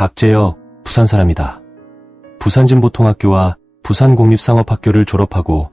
박재혁, 부산 사람이다. 부산진보통학교와 부산공립상업학교를 졸업하고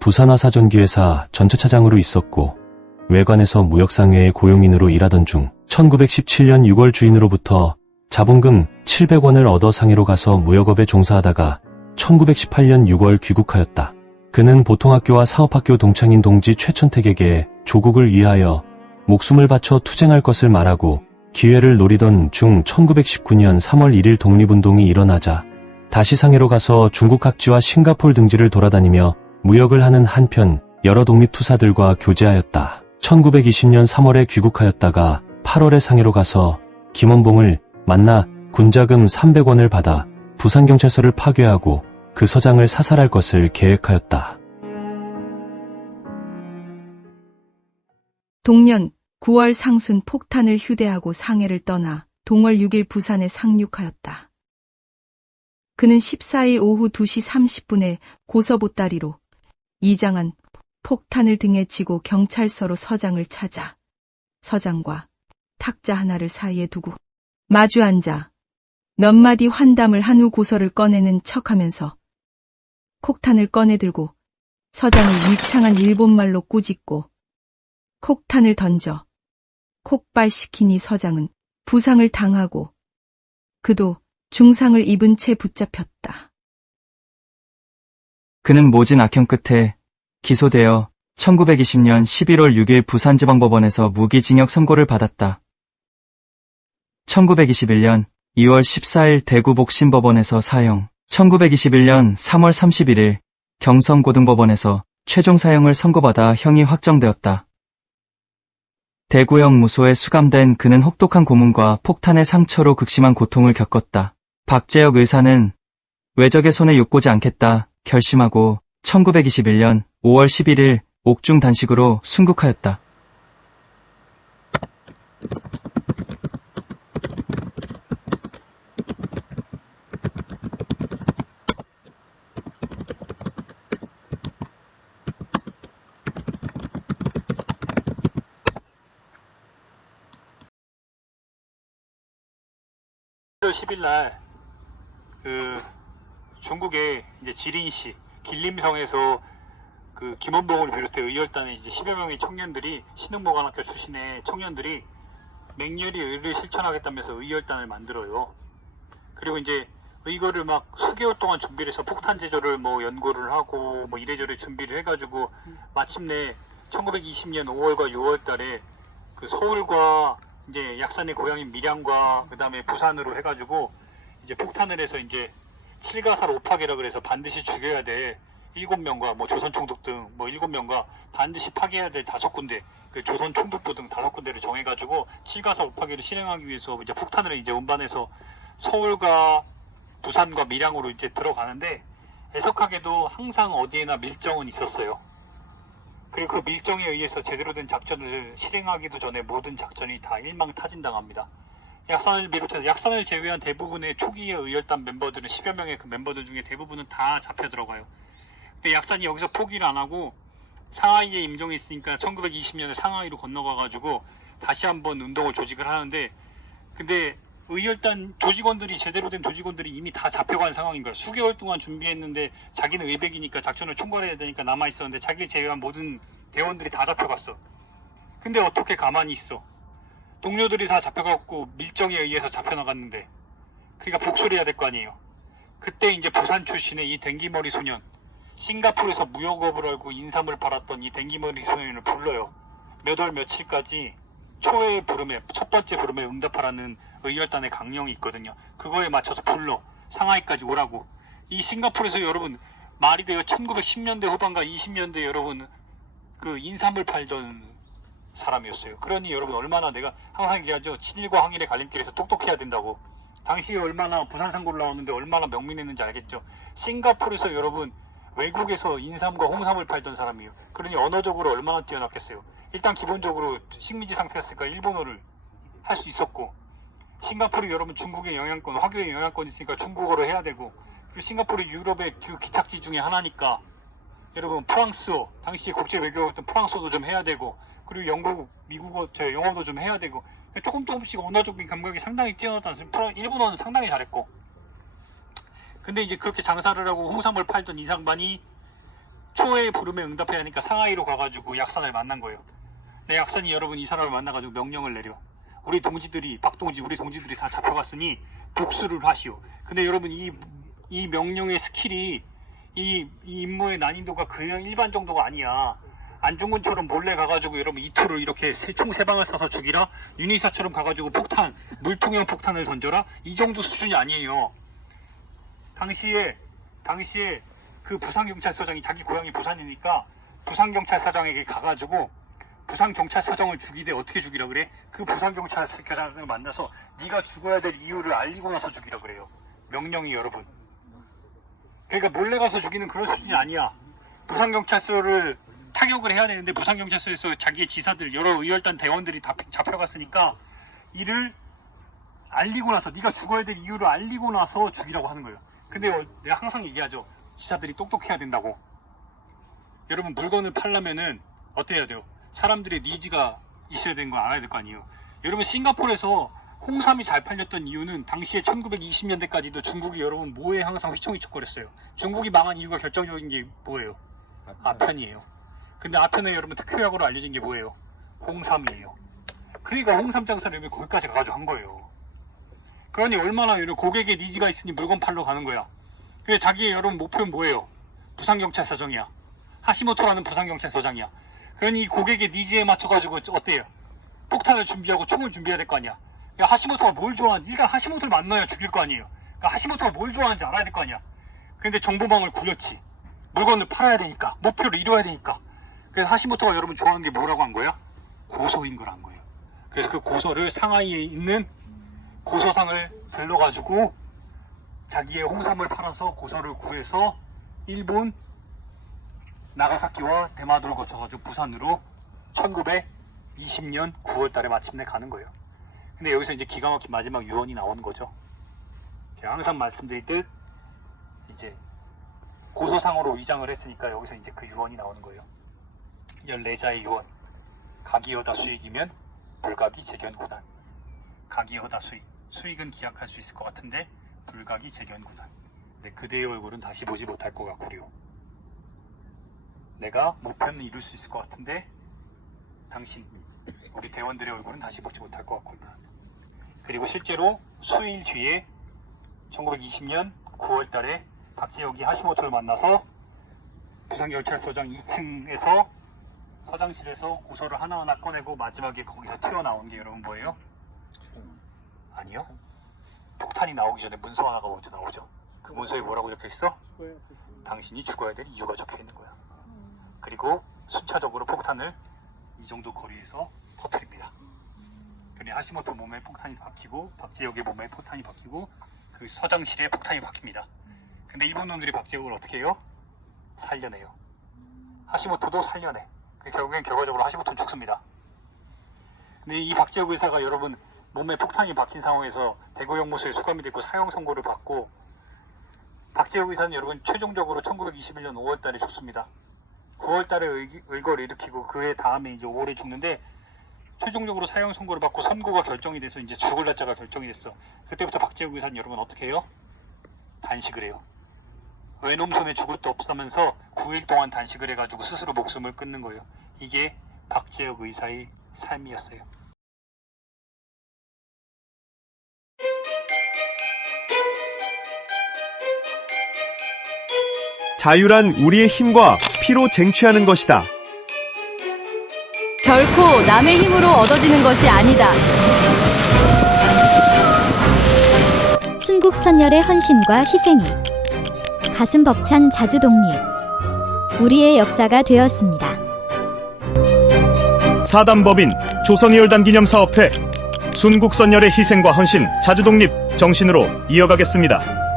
부산화사전기회사 전차차장으로 있었고 외관에서 무역상회의 고용인으로 일하던 중 1917년 6월 주인으로부터 자본금 700원을 얻어 상해로 가서 무역업에 종사하다가 1918년 6월 귀국하였다. 그는 보통학교와 사업학교 동창인 동지 최천택에게 조국을 위하여 목숨을 바쳐 투쟁할 것을 말하고 기회를 노리던 중 1919년 3월 1일 독립운동이 일어나자 다시 상해로 가서 중국 각지와 싱가폴 등지를 돌아다니며 무역을 하는 한편 여러 독립투사들과 교제하였다. 1920년 3월에 귀국하였다가 8월에 상해로 가서 김원봉을 만나 군자금 300원을 받아 부산경찰서를 파괴하고 그 서장을 사살할 것을 계획하였다. 동년 9월 상순 폭탄을 휴대하고 상해를 떠나 동월 6일 부산에 상륙하였다. 그는 14일 오후 2시 30분에 고서보따리로 이장한 폭탄을 등에 지고 경찰서로 서장을 찾아 서장과 탁자 하나를 사이에 두고 마주 앉아 몇 마디 환담을 한 후 고서를 꺼내는 척하면서 콕탄을 꺼내들고 서장을 유창한 일본말로 꾸짖고 콕탄을 던져 콕발시키니 서장은 부상을 당하고 그도 중상을 입은 채 붙잡혔다. 그는 모진 악형 끝에 기소되어 1920년 11월 6일 부산지방법원에서 무기징역 선고를 받았다. 1921년 2월 14일 대구복심법원에서 사형, 1921년 3월 31일 경성고등법원에서 최종 사형을 선고받아 형이 확정되었다. 대구형 무소에 수감된 그는 혹독한 고문과 폭탄의 상처로 극심한 고통을 겪었다. 박재혁 의사는 외적의 손에 욕보지 않겠다 결심하고 1921년 5월 11일 옥중 단식으로 순국하였다. 월 10일 날 중국의 이제 지린시 길림성에서 김원봉을 비롯해 의열단의 이제 10여 명의 청년들이 신흥모관학교 출신의 청년들이 맹렬히 의를 실천하겠다면서 의열단을 만들어요. 그리고 이제 이거를 막 수개월 동안 준비를 해서 폭탄 제조를 뭐 연구를 하고 뭐 이래저래 준비를 해가지고 마침내 1920년 5월과 6월 달에 서울과 이제 약산의 고향인 밀양과 그 다음에 부산으로 해가지고 이제 폭탄을 해서 이제 7가살 5파괴라 그래서 반드시 죽여야 될 7명과 뭐 조선 총독 등 뭐 7명과 반드시 파괴해야 될 5군데 그 조선 총독부 등 5군데를 정해가지고 7가살 5파괴를 실행하기 위해서 이제 폭탄을 이제 운반해서 서울과 부산과 밀양으로 이제 들어가는데 애석하게도 항상 어디에나 밀정은 있었어요. 그리고 그 밀정에 의해서 제대로 된 작전을 실행하기도 전에 모든 작전이 다 일망타진당합니다. 약산을 비롯해서 약산을 제외한 대부분의 초기의 의열단 멤버들은 10여 명의 그 멤버들 중에 대부분은 다 잡혀 들어가요. 근데 약산이 여기서 포기를 안 하고 상하이에 임종이 있으니까 1920년에 상하이로 건너가가지고 다시 한번 운동을 조직을 하는데 근데 의열단 조직원들이 제대로 된 조직원들이 이미 다 잡혀간 상황인 거야. 수개월 동안 준비했는데 자기는 의백이니까 작전을 총괄해야 되니까 남아있었는데 자기를 제외한 모든 대원들이 다 잡혀갔어. 근데 어떻게 가만히 있어? 동료들이 다 잡혀갔고 밀정에 의해서 잡혀나갔는데 그러니까 복수를 해야 될 거 아니에요. 그때 이제 부산 출신의 이 댕기머리 소년 싱가포르에서 무역업을 알고 인삼을 팔았던 이 댕기머리 소년을 불러요. 몇 월 며칠까지 초의 부름에 첫 번째 부름에 응답하라는 의열단의 강령이 있거든요. 그거에 맞춰서 불러 상하이까지 오라고. 이 싱가포르에서 여러분 말이 돼요. 1910년대 후반과 20년대 여러분 그 인삼을 팔던 사람이었어요. 그러니 여러분 얼마나 내가 항상 얘기하죠. 친일과 항일의 갈림길에서 똑똑해야 된다고. 당시에 얼마나 부산상고를 나왔는데 얼마나 명민했는지 알겠죠. 싱가포르에서 여러분 외국에서 인삼과 홍삼을 팔던 사람이에요. 그러니 언어적으로 얼마나 뛰어났겠어요. 일단 기본적으로 식민지 상태였으니까 일본어를 할 수 있었고 싱가포르 여러분 중국의 영향권, 화교의 영향권이 있으니까 중국어로 해야 되고 그리고 싱가포르 유럽의 그 기착지 중에 하나니까 여러분 프랑스어, 당시 국제 외교였던 프랑스어도 좀 해야 되고 그리고 영국, 미국어, 영어도 좀 해야 되고 조금씩 언어적인 감각이 상당히 뛰어났다는 일본어는 상당히 잘했고. 근데 이제 그렇게 장사를 하고 홍삼을 팔던 이 상반이 초의 부름에 응답해야 하니까 상하이로 가가지고 약산을 만난 거예요. 근데 약산이 여러분 이 사람을 만나가지고 명령을 내려. 우리 동지들이 다 잡혀갔으니 복수를 하시오. 근데 여러분 이 명령의 스킬이 이 임무의 난이도가 그냥 일반 정도가 아니야. 안중근처럼 몰래 가가지고 여러분 이토를 이렇게 총 3방을 쏴서 죽이라, 유니사처럼 가가지고 폭탄, 물통형 폭탄을 던져라, 이 정도 수준이 아니에요. 당시에 그 부산경찰서장이 자기 고향이 부산이니까 부산경찰서장에게 가가지고 부산경찰서장을 죽이되 어떻게 죽이라 그래? 그 부산경찰서장을 만나서 네가 죽어야 될 이유를 알리고 나서 죽이라 그래요. 명령이 여러분. 그러니까 몰래 가서 죽이는 그런 수준이 아니야. 부산경찰서를 타격을 해야 되는데 부산경찰서에서 자기의 지사들 여러 의열단 대원들이 다 잡혀갔으니까 이를 알리고 나서 네가 죽어야 될 이유를 알리고 나서 죽이라고 하는 거예요. 근데 내가 항상 얘기하죠. 지사들이 똑똑해야 된다고. 여러분 물건을 팔려면은 어떻게 해야 돼요? 사람들의 니즈가 있어야 되는 거 알아야 될 거 아니에요. 여러분 싱가포르에서 홍삼이 잘 팔렸던 이유는 당시에 1920년대까지도 중국이 여러분 뭐에 항상 휘청휘청거렸어요. 중국이 망한 이유가 결정적인 게 뭐예요? 아편이에요. 근데 아편에 여러분 특효약으로 알려진 게 뭐예요? 홍삼이에요. 그러니까 홍삼 장사를 여러분 거기까지 가가지고 한 거예요. 그러니 얼마나 여러분 고객의 니즈가 있으니 물건 팔러 가는 거야. 근데 자기의 여러분 목표는 뭐예요? 부산경찰서장이야. 하시모토라는 부산경찰서장이야. 그러니 고객의 니즈에 맞춰가지고 어때요? 폭탄을 준비하고 총을 준비해야 될 거 아니야. 그러니까 하시모토가 뭘 좋아하는지 일단 하시모토를 만나야 죽일 거 아니에요. 그러니까 하시모토가 뭘 좋아하는지 알아야 될 거 아니야. 근데 정보망을 굴렸지. 물건을 팔아야 되니까. 목표를 이뤄야 되니까. 그래서 하시모토가 여러분 좋아하는 게 뭐라고 한 거야? 고소인 걸 한 거예요. 그래서 그 고소를 상하이에 있는 고소상을 불러가지고 자기의 홍삼을 팔아서 고소를 구해서 일본 나가사키와 대마도를 거쳐가지고 부산으로 1920년 9월 달에 마침내 가는 거예요. 근데 여기서 이제 기가 막힌 마지막 유언이 나오는 거죠. 제가 항상 말씀드릴 듯 이제 고소상으로 위장을 했으니까 여기서 이제 그 유언이 나오는 거예요. 14자의 유언. 각이여다 수익이면 불각이 재견구난. 각이여다 수익. 수익은 기약할 수 있을 것 같은데 불각이 재견구난. 근데 그대의 얼굴은 다시 보지 못할 것 같구려. 내가 목표는 이룰 수 있을 것 같은데 당신, 우리 대원들의 얼굴은 다시 보지 못할 것 같구나. 그리고 실제로 수일 뒤에 1920년 9월 달에 박재혁이 하시모토를 만나서 부산경찰서장 2층에서 서장실에서 고소를 하나하나 꺼내고 마지막에 거기서 튀어나온 게 여러분 뭐예요? 아니요. 폭탄이 나오기 전에 문서 하나가 먼저 나오죠. 그 문서에 뭐라고 적혀있어? 당신이 죽어야 될 이유가 적혀있는 거야. 그리고 순차적으로 폭탄을 이 정도 거리에서 터뜨립니다. 그러니 하시모토 몸에 폭탄이 박히고 박재혁의 몸에 폭탄이 박히고 그 서장실에 폭탄이 박힙니다. 근데 일본 놈들이 박재혁을 어떻게 해요? 살려내요. 하시모토도 살려내. 결국엔 결과적으로 하시모토는 죽습니다. 근데 이 박재혁 의사가 여러분 몸에 폭탄이 박힌 상황에서 대구형무소에 수감이 됐고 사형 선고를 받고 박재혁 의사는 여러분 최종적으로 1921년 5월 달에 죽습니다. 9월 달에 의거를 일으키고 그해 다음에 이제 5월에 죽는데 최종적으로 사형 선고를 받고 선고가 결정이 돼서 이제 죽을 날짜가 결정이 됐어. 그때부터 박재혁 의사는 여러분 어떻게 해요? 단식을 해요. 외놈 손에 죽을 데 없다면서 9일 동안 단식을 해가지고 스스로 목숨을 끊는 거예요. 이게 박재혁 의사의 삶이었어요. 자유란 우리의 힘과 피로 쟁취하는 것이다. 결코 남의 힘으로 얻어지는 것이 아니다. 순국선열의 헌신과 희생이 가슴 벅찬 자주독립, 우리의 역사가 되었습니다. 사단법인 조선이열단 기념사업회 순국선열의 희생과 헌신 자주독립 정신으로 이어가겠습니다.